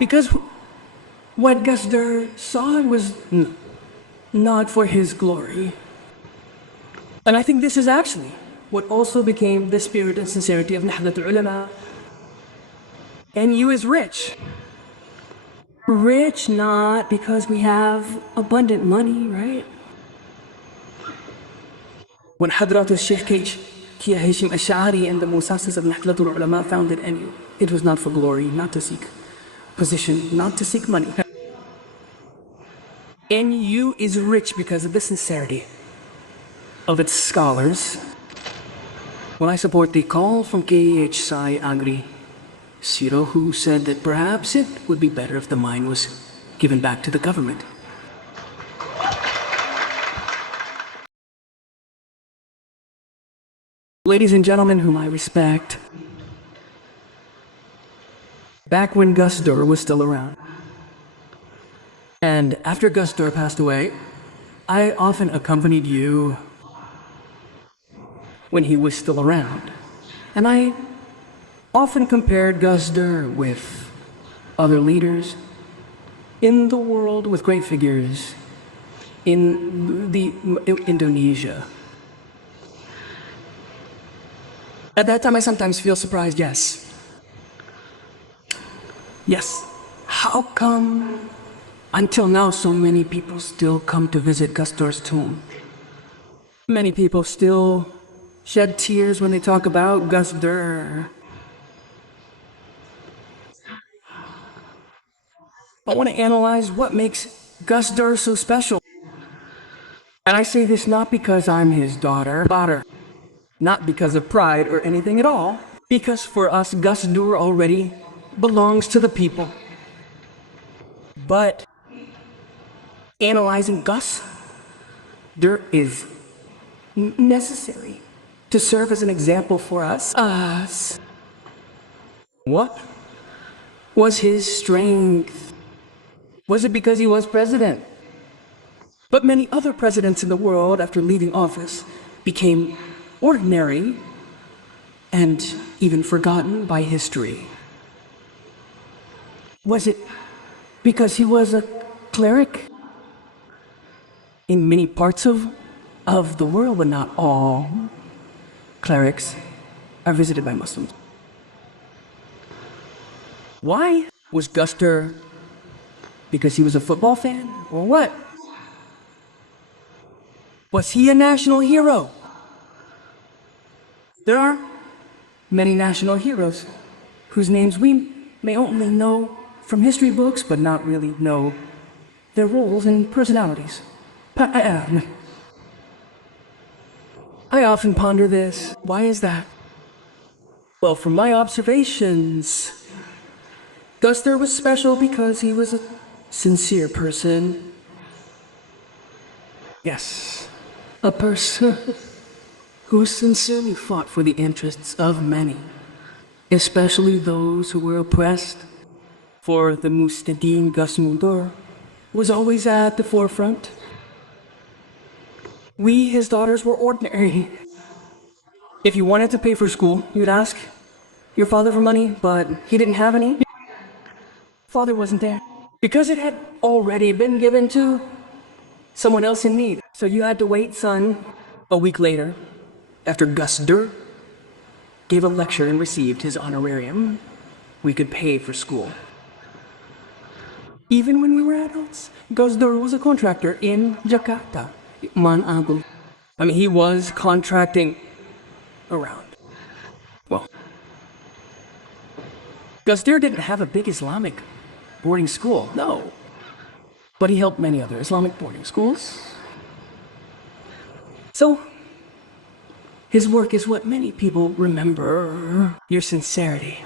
Because what Gus Dur saw was not for his glory. And I think this is actually what also became the spirit and sincerity of Nahdlatul Ulama. And you is rich. Rich not because we have abundant money, right? When Hadratul Sheikh Kia Hashim Ash'ari and the Musasis of Nahdlatul Ulama founded NU, it was not for glory, not to seek position, not to seek money. NU is rich because of the sincerity of its scholars. Well, I support the call from K.H. Sai Agri Siro, who said that perhaps it would be better if the mine was given back to the government. Ladies and gentlemen whom I respect, back when Gus Dur was still around, and after Gus Dur passed away, I often accompanied you when he was still around. And I often compared Gus Dur with other leaders in the world, with great figures in Indonesia. At that time, I sometimes feel surprised, yes. Yes, how come until now so many people still come to visit Gus Dur's tomb? Many people still shed tears when they talk about Gus Dur. I want to analyze what makes Gus Dur so special. And I say this not because I'm his daughter, not because of pride or anything at all, because for us, Gus Dur already belongs to the people. But analyzing Gus Dur is necessary to serve as an example for us. What was his strength? Was it because he was president? But many other presidents in the world, after leaving office, became ordinary and even forgotten by history. Was it because he was a cleric? In many parts of the world, but not all, clerics are visited by Muslims. Why was Gus Dur? Because he was a football fan, or what? Was he a national hero? There are many national heroes whose names we may only know from history books, but not really know their roles and personalities. I often ponder this. Why is that? Well, from my observations, Gus Dur was special because he was a sincere person. Yes, a person who sincerely fought for the interests of many, especially those who were oppressed. For the Mustadin Gus Dur was always at the forefront. We, his daughters, were ordinary. If you wanted to pay for school, you'd ask your father for money, but he didn't have any. Father wasn't there because it had already been given to someone else in need. So you had to wait, son. A week later, after Gus Dur gave a lecture and received his honorarium, we could pay for school. Even when we were adults, Gus Dur was a contractor in Jakarta. I mean, he was contracting around. Well, Gus Dur didn't have a big Islamic boarding school, no. But he helped many other Islamic boarding schools. So, his work is what many people remember. Your sincerity,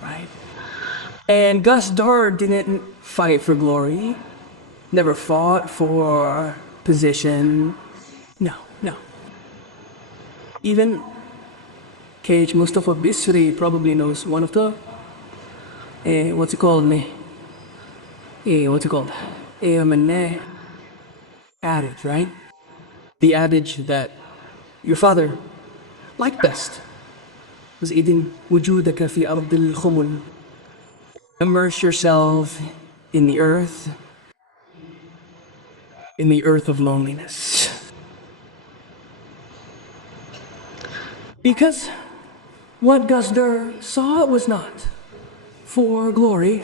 right? And Gus Dur didn't fight for glory, never fought for position. No. Even K.H. Mustafa Bisri probably knows one of the, what's it called? Adage, right? The adage that your father liked best was idin wujudaka fi ardil khumul. Immerse yourself in the earth of loneliness. Because what Gus Dur saw was not for glory.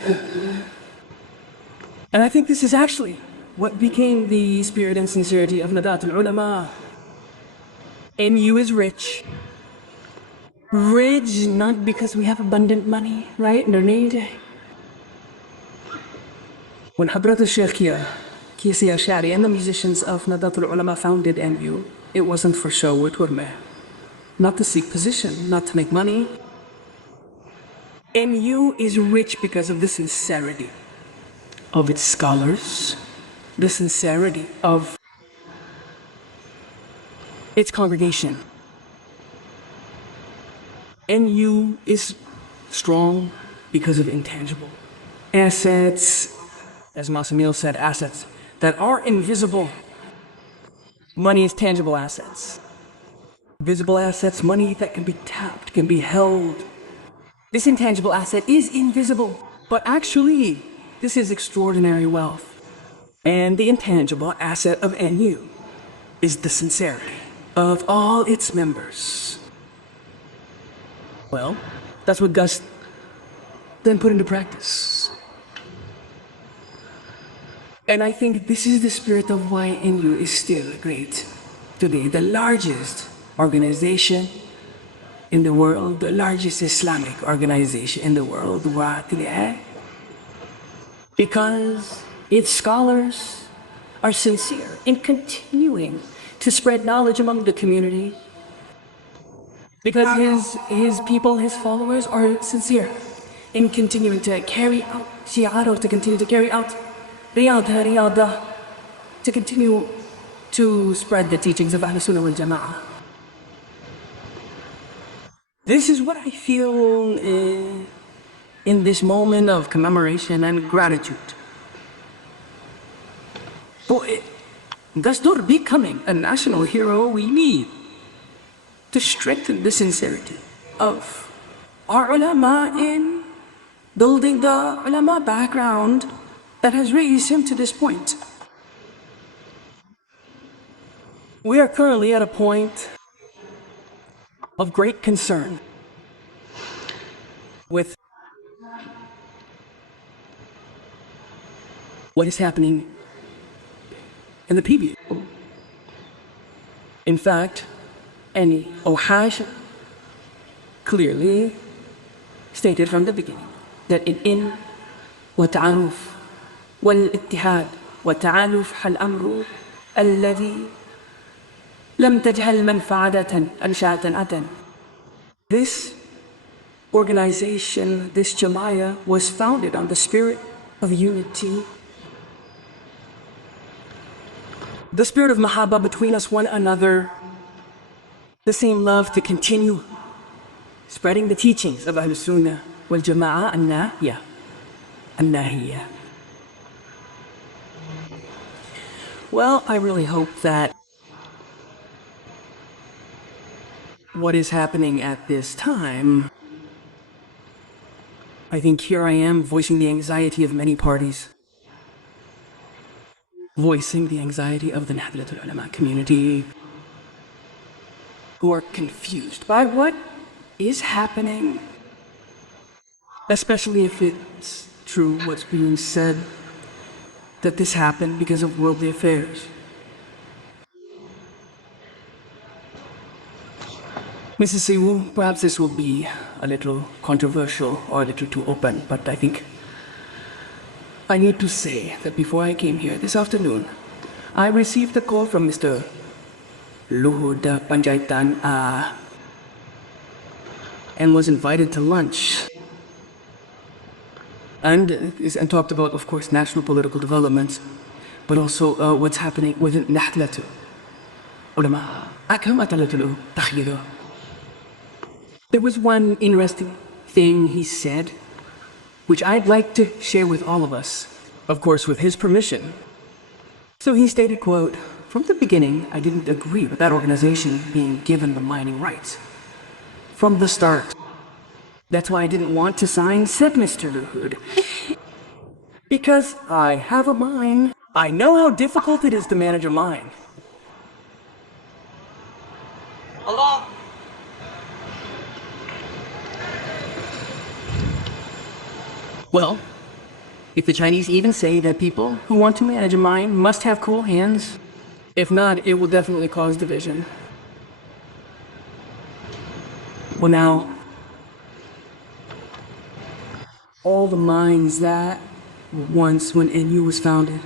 And I think this is actually what became the spirit and sincerity of Nadat al-Ulama. NU is rich. Rich not because we have abundant money, right? No need. When Hadrat al-Sheikh Kisia Shari and the musicians of Nadat al-Ulama founded NU, it wasn't for show or turmeh. Not to seek position, not to make money. NU is rich because of the sincerity of its scholars, the sincerity of its congregation. NU is strong because of intangible assets, as Masamil said, assets that are invisible. Money is tangible assets. Visible assets, money that can be tapped, can be held. This intangible asset is invisible, but actually, this is extraordinary wealth. And the intangible asset of NU is the sincerity of all its members. Well, that's what Gus then put into practice. And I think this is the spirit of why NU is still great today, the largest organization in the world, the largest Islamic organization in the world. Because its scholars are sincere in continuing to spread knowledge among the community. Because his people, his followers are sincere in continuing to carry out shi'aro, to continue to carry out riyadha, to continue to spread the teachings of Ahl Sunnah wal Jama'ah. This is what I feel in this moment of commemoration and gratitude. For Gus Dur becoming a national hero, we need to strengthen the sincerity of our ulama in building the ulama background that has raised him to this point. We are currently at a point of great concern with what is happening in the PB. In fact, Yenny Wahid clearly stated from the beginning that in وتعارف والاتحاد وتعالف الأمر الذي لم تجهل منفعة أنشأة. This organization, this Jama'ah, was founded on the spirit of unity, the spirit of mahabba between us one another, the same love to continue spreading the teachings of Ahl Sunnah wal Jama'ah an-Nahiyya. Well, I really hope that what is happening at this time, I think here I am voicing the anxiety of many parties, voicing the anxiety of the Nahdlatul Ulama community, who are confused by what is happening, especially if it's true what's being said, that this happened because of worldly affairs. Mrs. Siwu, perhaps this will be a little controversial or a little too open, but I think I need to say that before I came here this afternoon, I received a call from Mr. Luhud Panjaitan and was invited to lunch. And talked about, of course, national political developments, but also what's happening within Nahdlatul Ulama. There was one interesting thing he said, which I'd like to share with all of us, of course with his permission. So he stated, quote, "From the beginning, I didn't agree with that organization being given the mining rights. From the start, That's why I didn't want to sign, said Mr. Luhud. Because I have a mind. I know how difficult it is to manage a mind. Allah. Well, if the Chinese even say that people who want to manage a mind must have cool hands, if not, it will definitely cause division. Well now, all the minds that once when NU was founded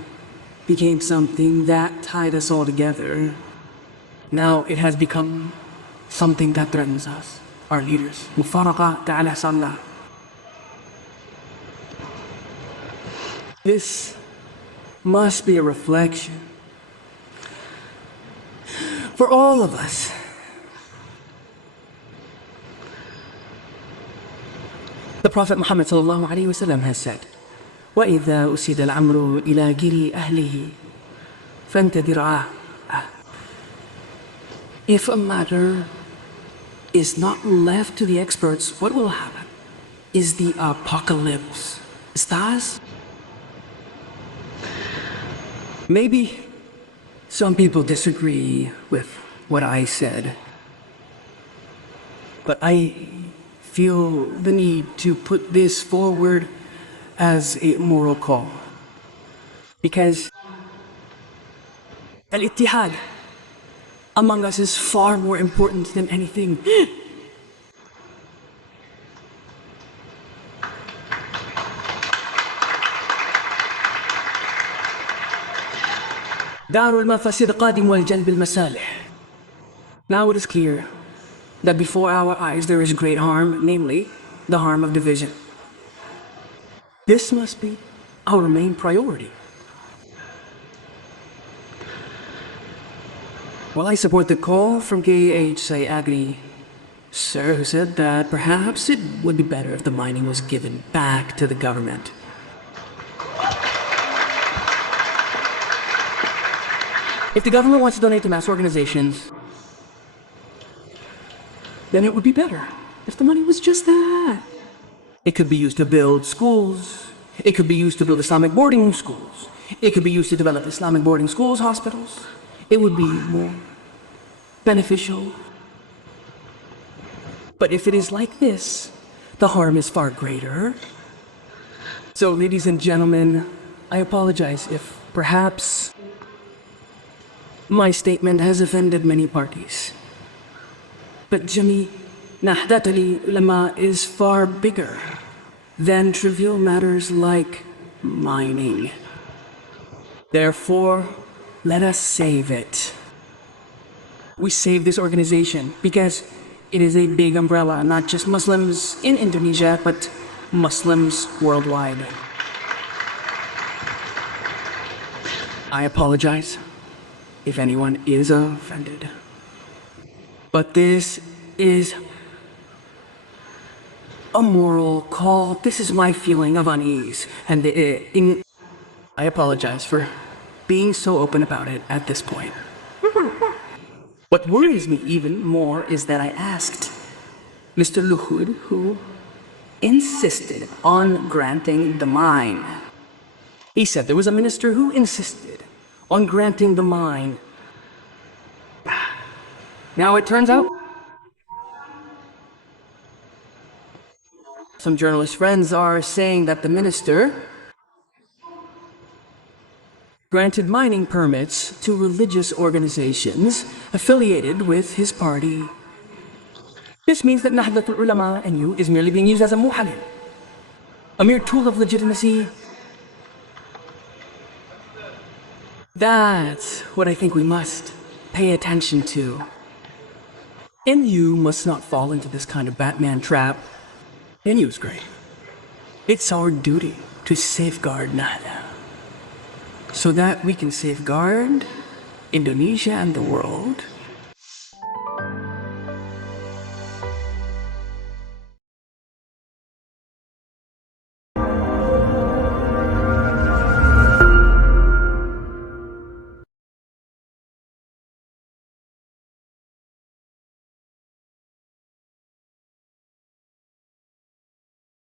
became something that tied us all together. Now it has become something that threatens us, our leaders. Mufaraqa ta'ala sallah. This must be a reflection for all of us. The Prophet Muhammad sallallahu alaihi wasallam has said, وَإِذَا أُسِدَ الْأَمْرُ إِلَى غِيرِ أَهْلِهِ فَانْتَظِرْ عَاقِبَةَهُ. If a matter is not left to the experts, what will happen? Is the apocalypse. ¿Estás? Maybe some people disagree with what I said, but I feel the need to put this forward as a moral call. Because al-ittihad among us is far more important than anything. دار المفاسد قادم والجلب المصالح. Now it is clear that before our eyes there is great harm, namely the harm of division. This must be our main priority. While I support the call from KH, I agree, sir, who said that perhaps it would be better if the mining was given back to the government. If the government wants to donate to mass organizations, then it would be better if the money was just that. It could be used to build schools. It could be used to build Islamic boarding schools. It could be used to develop Islamic boarding schools, hospitals. It would be more beneficial. But if it is like this, the harm is far greater. So, ladies and gentlemen, I apologize if perhaps my statement has offended many parties. But Jami Nahdat al-Ulama is far bigger than trivial matters like mining. Therefore, let us save it. We save this organization because it is a big umbrella, not just Muslims in Indonesia, but Muslims worldwide. I apologize if anyone is offended. But this is a moral call. This is my feeling of unease. And I apologize for being so open about it at this point. What worries me even more is that I asked Mr. Luhud, who insisted on granting the mine. He said there was a minister who insisted on granting the mine. Now it turns out some journalist friends are saying that the minister granted mining permits to religious organizations affiliated with his party. This means that Nahdatul Ulama and you is merely being used as a muhalil, a mere tool of legitimacy. That's what I think we must pay attention to. And you must not fall into this kind of Batman trap. And you is great. It's our duty to safeguard Nahda, so that we can safeguard Indonesia and the world